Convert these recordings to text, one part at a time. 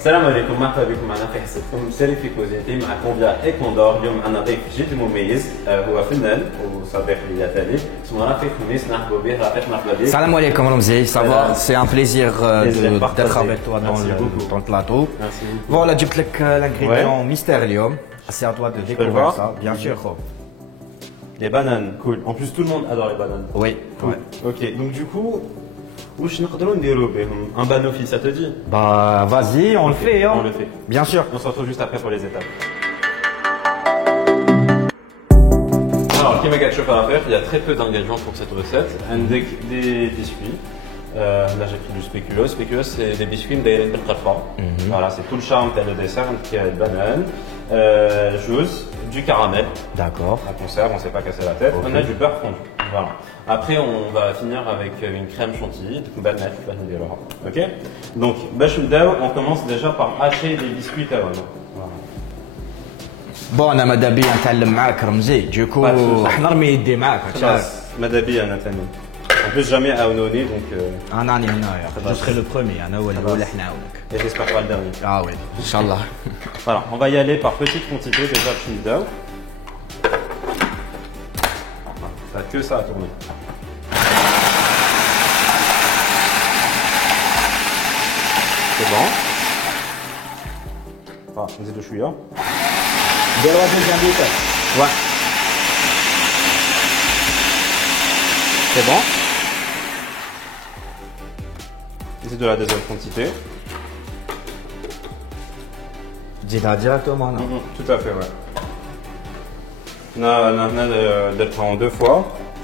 السلام عليكم، مرحبا بكم معنا في حصتكم سيري في كوزينتي مع كونفيا اي كوندور. اليوم معنا ضيف جد مميز، هو فنان وصديق لي تالي اسمه رفيق خميس. نرحبوا به. رفيق مرحبا بك. Salam alaikum Ramzi, ça va? C'est un plaisir d'être avec toi dans le plateau. Merci. Voilà, j'ai pris l'ingrédient mystérieux. C'est à toi de découvrir ça, bien sûr. Les bananes, cool. En plus, tout le monde adore les bananes. Oui, Cool. Ok, donc du coup, واش نقدروا نديروا بهم un banoffee, ça te dit? Bah vas-y, on le fait. Hein. On le fait. Bien sûr. On se retrouve juste après pour les étapes. Alors, كيما قاعد تشوف رفيق, il y a très peu d'ingrédients pour cette recette. عندك des biscuits. Là j'ai pris du spéculoos. Spéculoos c'est des biscuits مدايرين بالقرفة. Voilà, c'est tout le charme تاع le dessert. Il y a une banane, jus, du caramel. D'accord. On conserve, on ne s'est pas cassé la tête. Okay. On a du beurre fondu. Voilà. Après, on va finir avec une crème chantilly, ok? Donc, on commence déjà par hacher les biscuits taouana. Voilà. Bon, أنا ماذا بيا نتعلم معاك رمزي. Du coup, احنا نرمي يدي معاك. Madabi Anatani. En plus, jamais à Ononi, donc. أنا راني هنايا. Je serai le premier. أنا هو الأول إحنا نعاونك. Et j'espère pas le dernier. Ah oui, Inch'Allah. Voilà, on va y aller par petites quantités déjà de chimidao. Ça a que ça à tourner. C'est bon. Ah, on dit le chouïa. Ouais. C'est bon. C'est de la deuxième quantité. Dis-la directement. Tout à fait, ouais. On a de le prendre en deux fois.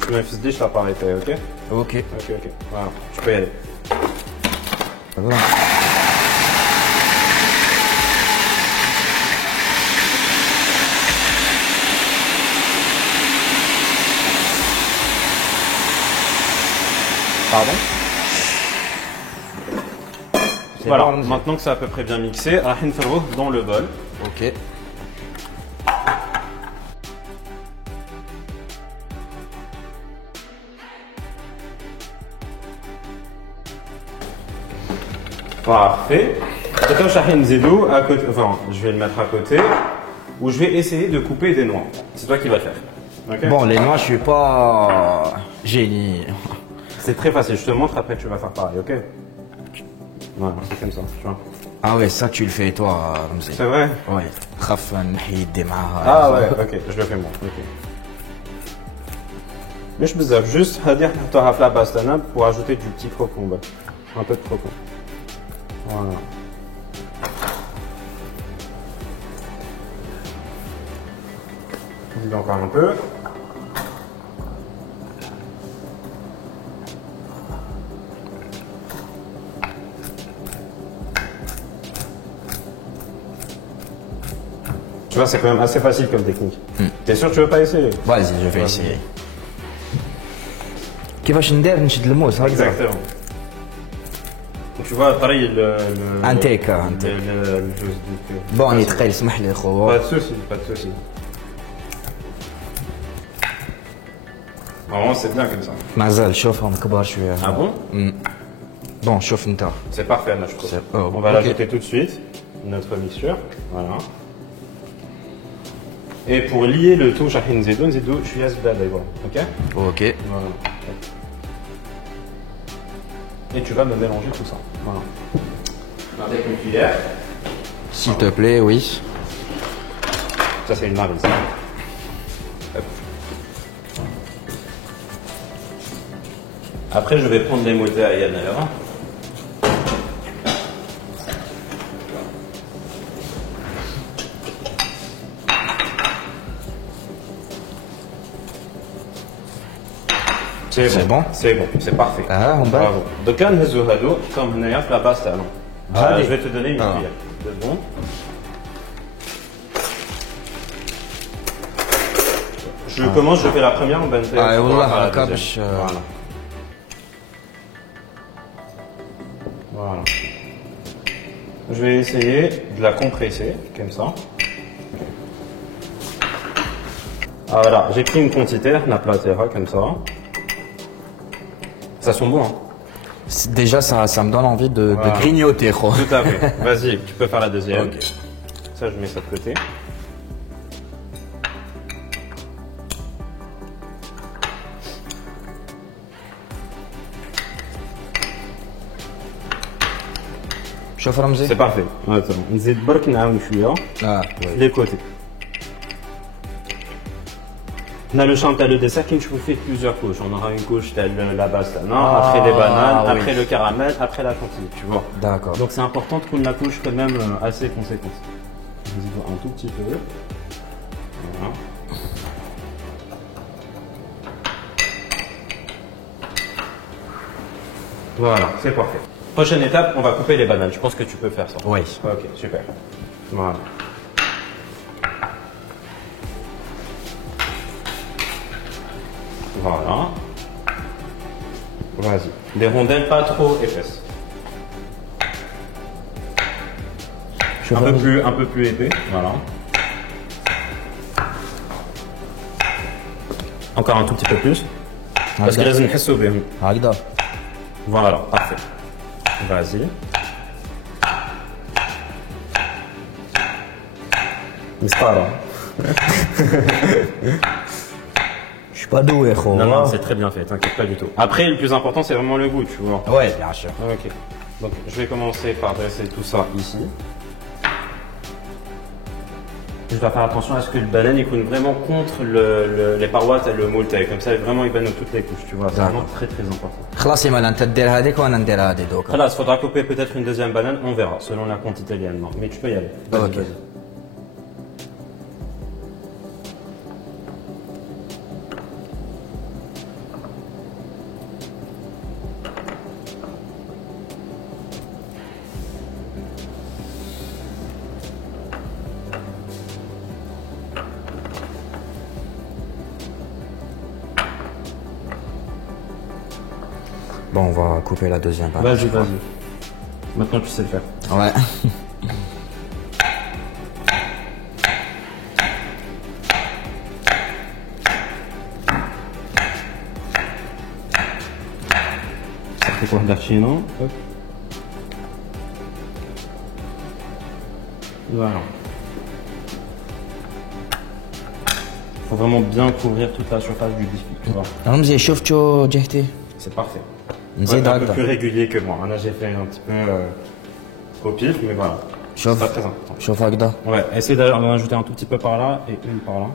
Je me fais je l'appareil fait, ok? Ok. Ok. Voilà, tu peux y aller. Voilà. Pardon? Voilà, bon, maintenant que c'est à peu près bien mixé, on va faire dans le bol. Ok. Parfait. Maintenant, à côté, enfin, je vais le mettre à côté, où je vais essayer de couper des noix. C'est toi qui vas le faire. Okay? Bon, les noix, je suis pas génie. C'est très facile, je te montre, après tu vas faire pareil, ok? Voilà, c'est comme ça, tu vois. Ah ouais, ça tu le fais toi, Ramzi. C'est vrai? Oui. خاف نحيي يدي معاها. Ah ouais, ok, je le fais moi, ok. Mais je besoin juste à dire que tu auras la base pour ajouter du petit crocon, un peu de crocon. Voilà. On dit encore un peu. Tu vois, c'est quand même assez facile comme technique. T'es sûr que tu veux pas essayer? Vas-y, je vais essayer. كيفاش ندير نشد الموس هكذا؟ Exactement. Tu vois, pareil, Un take, un take. le Bon, يتقيل اسمح لي خويا. Pas de souci, pas de souci. Vraiment, c'est bien comme ça. مازال شوفهم كبار شوية. Ah bon? Bon, شوف انت. C'est parfait, là, je trouve. Oh, On va ok. l'ajouter tout de suite, notre mixture. Voilà. Et pour lier le tout, chacun zidou, je suis d'abord. Ok? Ok. Voilà. Et tu vas me mélanger tout ça. Voilà. Avec une cuillère. S'il te plaît, oui. Ça, c'est une marise. Hop. Après, je vais prendre les mouettes à Yann. C'est bon? C'est bon, c'est parfait. Ah, on va. Bravo. Donc, quand nous avons comme la base, je vais te donner une cuillère. C'est bon. Je commence, je fais la première, on va faire Ah, والله la هكا deuxième. باش. Voilà. Voilà. Je vais essayer de la compresser, comme ça. Ah, voilà, j'ai pris une quantité, la platera, comme ça. Ça sent bon, hein? Déjà, ça me donne envie de grignoter. Tout à fait. Vas-y, tu peux faire la deuxième. Okay. Ça, je mets ça de côté. C'est parfait. Attends, نزيد برك نعاون شوية. Les côtés. On a le chantal le dessert qui nous fait plusieurs couches. On aura une couche telle la base, après les bananes, après le caramel, après la chantilly, tu vois. D'accord. Donc c'est important de prendre la couche quand même assez conséquente. Un tout petit peu. Voilà. Voilà, c'est parfait. Prochaine étape, on va couper les bananes. Je pense que tu peux faire ça. Oui. Ok, super. Voilà. Voilà. Vas-y. Des rondelles pas trop épaisses. Un peu plus épais. Voilà. Encore un tout petit peu plus. Parce que là, c'est sauvé. Voilà, parfait. Vas-y. Mais c'est pas grave. Je suis pas doué, gros. Non, c'est très bien fait, t'inquiète pas du tout. Après, le plus important, c'est vraiment le goût, tu vois. Ouais, bien sûr. Ok. Donc, je vais commencer par dresser tout ça ici. Je dois faire attention à ce que le banane il coule vraiment contre les parois et le moule taille. Comme ça, vraiment, il banne toutes les couches, tu vois. C'est vraiment très très important. خلاص يا انت تدير هذيك وانا ندير هذه دوكا. خلاص, faudra couper peut-être une deuxième banane, on verra, selon la quantité également. Mais tu peux y aller. Vas-y, vas-y. Bon, on va couper la deuxième partie. Vas-y, vas-y. Maintenant, tu sais le faire. Ouais. Ça fait quoi d'archino? Voilà. Il faut vraiment bien couvrir toute la surface du biscuit, tu vois. رمزي شفتوا جهتي؟ C'est parfait. نزيد un peu هكذا. plus régulier que moi. Là, j'ai fait un petit peu au pif, mais voilà. C'est pas très important. شوف هكذا. Ouais, essaye d'en ajouter un tout petit peu par là et une par là.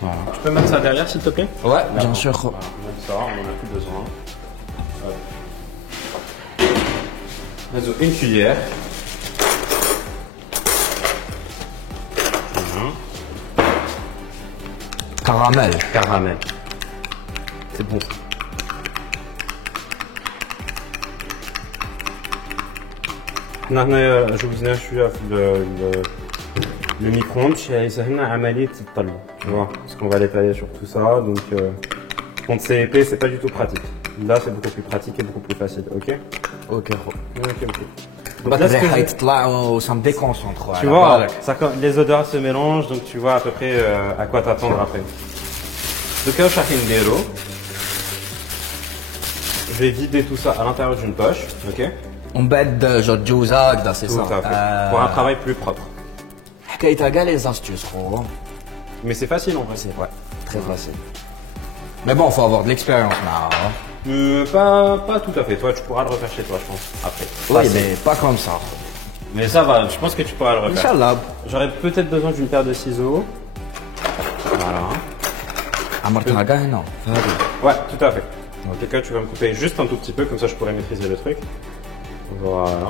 Voilà. Tu peux mettre ça derrière, s'il te plaît? Ouais, bien sûr. Voilà, même ça, on n'en a plus besoin. Vas-y, une cuillère. Caramel. Caramel. C'est bon. هنا جوزنا شويه في le micro-ondes يسهلنا عملية الطلة, tu vois, parce qu'on va l'étaler sur tout ça, donc quand c'est épais, c'est pas du tout pratique. Là, c'est beaucoup plus pratique et beaucoup plus facile, ok? Ok. Ok. Donc là, ça me déconcentre. Tu vois, ça, les odeurs se mélangent, donc tu vois à peu près à quoi t'attendre après. Donc là, je vais vider tout ça à l'intérieur d'une poche, ok? On bête de Jodjouza, c'est ça. Tout à fait. Pour un travail plus propre. T'as gars les astuces, gros. Mais c'est facile en vrai. C'est ouais, très facile. Mais bon, faut avoir de l'expérience là. Pas tout à fait. Toi, tu pourras le refaire chez toi, je pense. Après. Oui, mais pas comme ça. Mais ça va, je pense que tu pourras le refaire. Inch'Allah. J'aurais peut-être besoin d'une paire de ciseaux. Voilà. عمرتها كاع هنا. Ouais, tout à fait. En tout cas, tu vas me couper juste un tout petit peu, comme ça je pourrais maîtriser le truc. Voilà.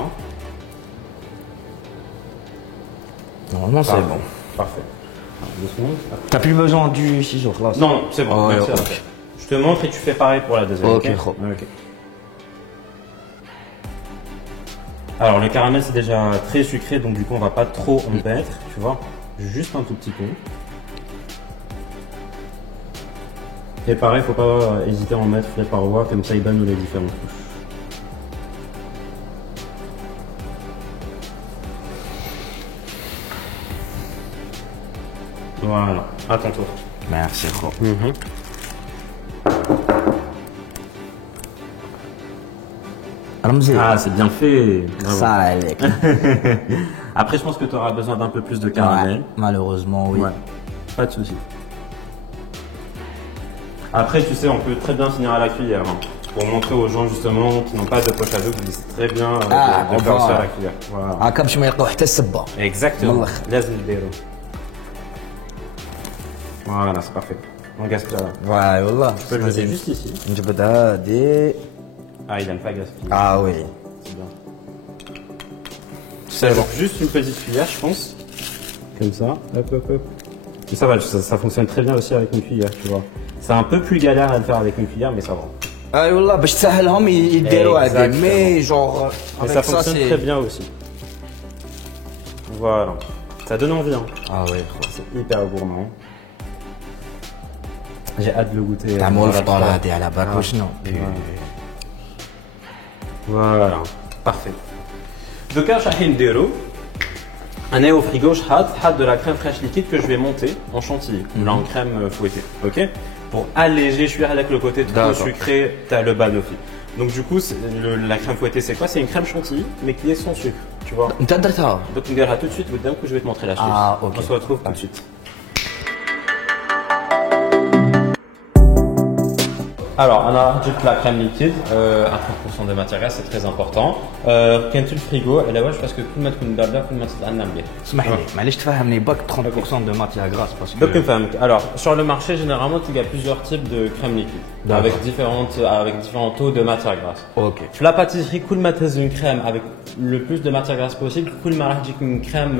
Normalement, c'est bon. Parfait. Doucement. T'as plus besoin du ciseau là. Non, c'est bon. Oh, merci, okay. Je te montre et tu fais pareil pour la deuxième. Ok. Ok. Alors, le caramel, c'est déjà très sucré, donc du coup, on va pas trop en mettre, tu vois. Juste un tout petit peu. Et pareil, faut pas hésiter à en mettre les parois, comme ça, ils donnent les différentes couches. Voilà, à ton tour. Merci, gros. رمزي. Ah, c'est bien fait. Bravo. Ça عليك. Après, je pense que tu auras besoin d'un peu plus de caramel. Malheureusement, oui. Ouais. Pas de souci. Après, tu sais, on peut très bien finir à la cuillère. Hein, pour montrer aux gens justement qui n'ont pas de poche à dos qu'ils disent très bien de faire ça à la cuillère. Voilà. هكا باش ما يلقاو حتى السبه. Exactement. لازم نديرو. Voilà, c'est parfait. On gaspille là. Ouais, والله. Tu peux le jeter juste ici. نجبد هادي. Ah, il n'aime pas gaspiller. Ah oui. C'est bien. C'est bon. Juste une petite cuillère, je pense. Comme ça. Hop, hop, hop. Et ça va, ça fonctionne très bien aussi avec une cuillère, tu vois. C'est un peu plus galère à le faire avec une cuillère, mais ça va. اي والله باش تسهلهم يديروا هذه مي جونغ Mais ça fonctionne très bien aussi. Voilà. Ça donne envie, hein. اه وي C'est hyper gourmand. J'ai hâte de le goûter. تعملوا Voilà, الفطور je crois. هذه على بالك وشنو Voilà. Parfait. Donc, à chaque نديرو un nez au frigo, je hâte de la crème fraîche liquide que je vais monter en chantilly, là en crème fouettée, ok? Pour alléger, je suis avec le côté trop sucré, tu as le banoffee. Donc du coup, la crème fouettée c'est quoi? C'est une crème chantilly, mais qui est sans sucre, tu vois? انت درتها Donc on verra tout de suite, d'un coup je vais te montrer la chose. Ah, ok. On se retrouve tout de suite. Alors, on a rajouté la crème liquide à 30% de matière grasse, c'est très important. Quand tu le frigo, elle est parce que tout le monde barda, tout le monde s'en bien. اسمح لي معليش تفهمني باك 30% de matière grasse parce Donc, que alors, sur le marché, généralement, il y a plusieurs types de crème liquide avec différents taux de matière grasse. OK. La pâtisserie, cool maîtrise une crème avec le plus de matière grasse possible, cool maîtrise une crème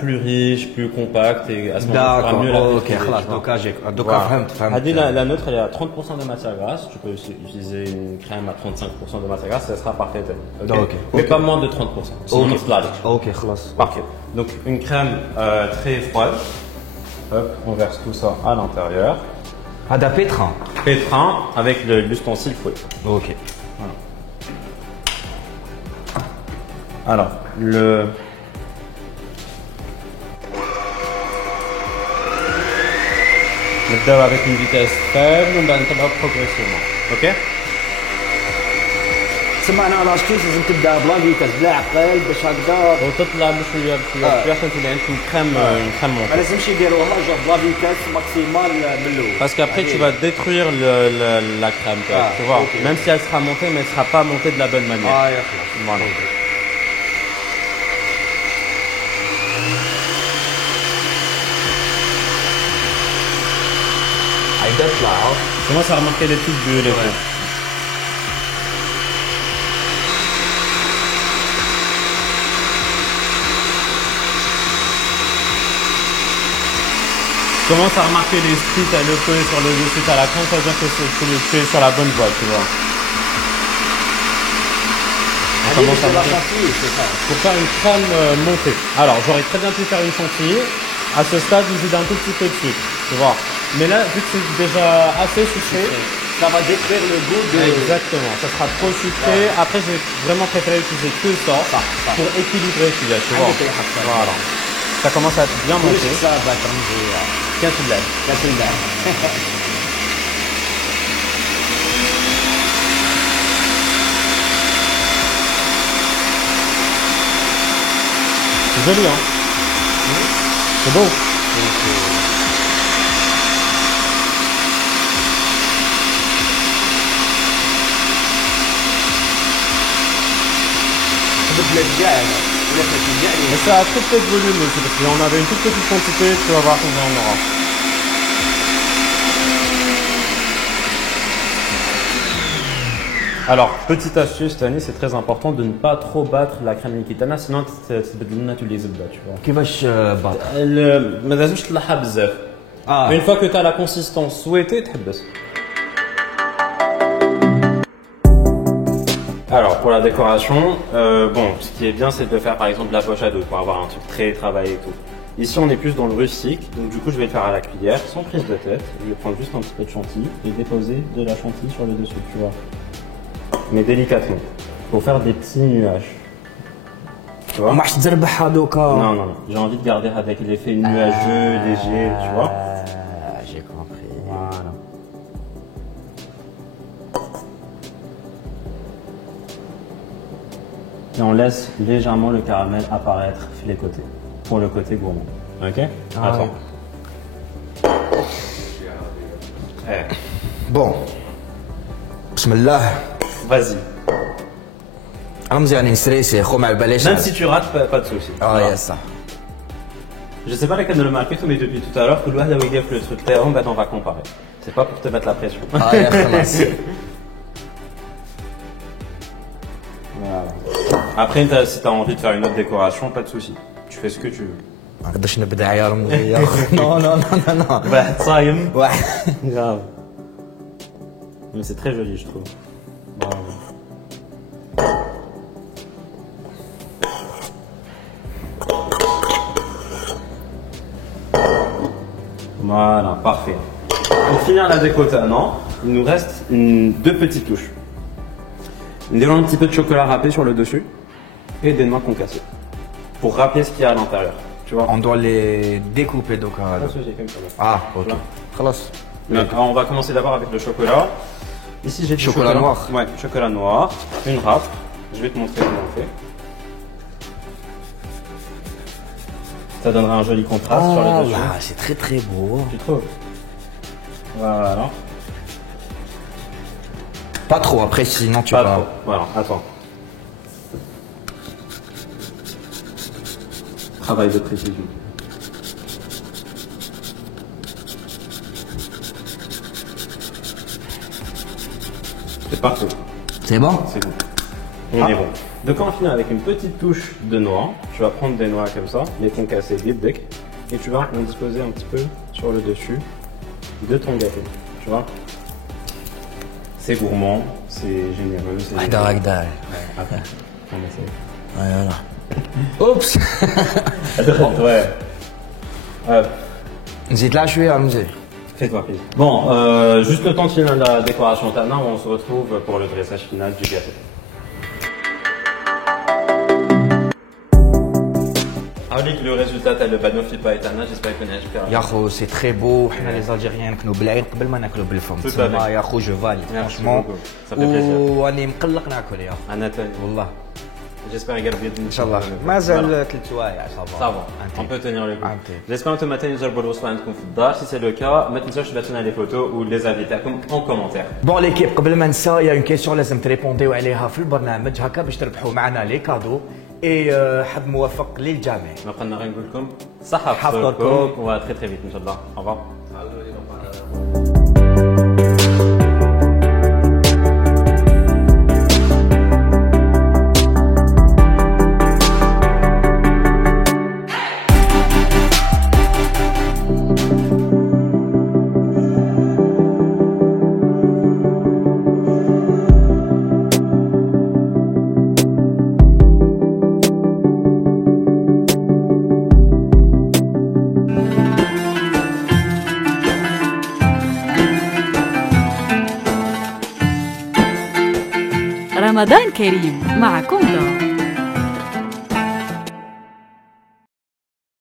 plus riche, plus compacte et à ce moment-là, mieux la OK خلاص دوكا فهمت La nôtre, elle est à 30% de matière grasse. Tu peux aussi utiliser une crème à 35% de matière grasse, ça sera parfait. Ok. Mais pas moins de 30%. Sinon, on se lâche. OK خلاص Parfait. Donc une crème très froide. Hop, on verse tout ça à l'intérieur. هذا بيتران Pétrin avec l'ustensile fouet. OK. Voilà. Alors, le... نبداو avec une vitesse faible ومن بعد نتبعو progressivement. OK? تسمى انا لاستيس لازم تبدا بلا فيتاس بلا عقل باش هكذا وتطلع بشويه بشويه عشان تولي عندك une crème ما لازمش يديروها جو بلا فيتاس ماكسيمال من الاول. Parce qu'après tu vas détruire la crème, tu vois. Okay. Même si elle sera montée, mais elle ne sera pas montée de la bonne manière. اه يا خلاص. Voilà. هيدا طلع Commence à remarquer les petites bulles et tout. Commence à remarquer les streets à le feu sur le dessus, à la crème, ça veut dire que tu es sur la bonne voie, tu vois. On commence à monter. Pour faire une crème montée. Alors, j'aurais très bien pu faire une chantilly. À ce stade, je vais un tout petit peu de sucre, tu vois. Mais là, vu que c'est déjà assez sucré, ça va détruire le goût de. Exactement, ça sera trop sucré. Après, j'ai vraiment préféré utiliser que ça pour équilibrer celui-là, tu vois. Voilà. Ça commence à bien monter. Ça va changer. كاس اللعب كاس اللعب. C'est joli, hein? C'est beau. Mais ça a très peu de volume aussi, parce que on avait une toute petite quantité, tu vas voir combien on aura. Alors, petite astuce, Tani, c'est très important de ne pas trop battre la crème liquide, sinon tu les tu vois. كيفاش باطر؟ ما لازمش تطلعها بزاف. Une fois que tu as la consistance souhaitée, تحبس. Alors pour la décoration, bon, ce qui est bien c'est de faire par exemple la poche à dos pour avoir un truc très travaillé et tout. Ici on est plus dans le rustique, donc du coup je vais le faire à la cuillère, sans prise de tête. Je vais prendre juste un petit peu de chantilly et déposer de la chantilly sur le dessus, tu vois. Mais délicatement, pour faire des petits nuages. Tu vois? Non, non, j'ai envie de garder avec l'effet nuageux, léger, tu vois. J'ai compris. Voilà. on laisse légèrement le caramel apparaître sur les côtés, pour le côté gourmand. Ok? Attends. Bon. Bismillah. Vas-y. رمزي راني نستريسي خو ما بلاش. Même si tu rates, pas de souci. يا صح. Je sais pas laquelle de le marquer, mais depuis tout à l'heure, que le truc là, on va comparer. C'est pas pour te mettre la pression. يا خلاص. Voilà. Après, si tu as envie de faire une autre décoration, pas de souci. Tu fais ce que tu veux. ما نقدرش نبدع يا رمزي يا اخو. نو نو نو نو. واحد صايم. واحد. Grave. Mais c'est très joli, je trouve. Bravo. Voilà, parfait. Pour finir la décotation, il nous reste deux petites touches. Un petit peu de chocolat râpé sur le dessus et des noix concassées. Pour rappeler ce qu'il y a à l'intérieur. Tu vois? On doit les découper donc. Ah, ok. خلاص. On va commencer d'abord avec le chocolat. Ici j'ai du chocolat noir. Ouais, chocolat noir, une râpe. Je vais te montrer comment on fait. Ça donnera un joli contraste sur le dessus. Là, c'est très très beau. Tu trouves? Voilà. Pas trop, après sinon tu Pas vas. trop. Voilà, attends. Travail de précision. C'est parfait. C'est bon? C'est bon. On est bon. Donc on finit avec une petite touche de noix. Tu vas prendre des noix comme ça, les concasser vite bec, et tu vas en disposer un petit peu sur le dessus de ton gâteau. Tu vois? C'est gourmand, c'est généreux, c'est. واحدة هكذا. Attends, on essaie. Voilà. Oups. Ouais. نزيد لها شوية رمزي. Fais-toi plaisir. Bon, juste le temps de finir la décoration tana, on se retrouve pour le dressage final du gâteau. Avec le résultat تاع le banoffee pie tana, j'espère que نعجبك. يا خو سي تري بو حنا لي زالجيريان ناكلو بالعين قبل ما ناكلو بالفم. تسمى يا خو جو فالي فرانشمون. Ça fait plaisir. واني مقلق ناكل يا خو. أنا تاني. والله. J'espère يقرب يد ان شاء الله مازال 3 سوايع Ça va, on peut tenir le coup. J'espère que ce matin نجربوا الوصفة عندكم في الدار. Si c'est le cas, ما تنساوش تبعتوا لنا les photos ou les avis تاعكم en commentaire. بون ليكيب قبل ما ننسى يا اون كيسيون لازم تريبونديو عليها في البرنامج هكا باش تربحوا معنا لي كادو اي حظ موفق للجميع. ما بقى لنا غير نقول لكم صحة حفظكم و très très vite ان شاء الله. Au revoir. رمضان كريم مع كوندا.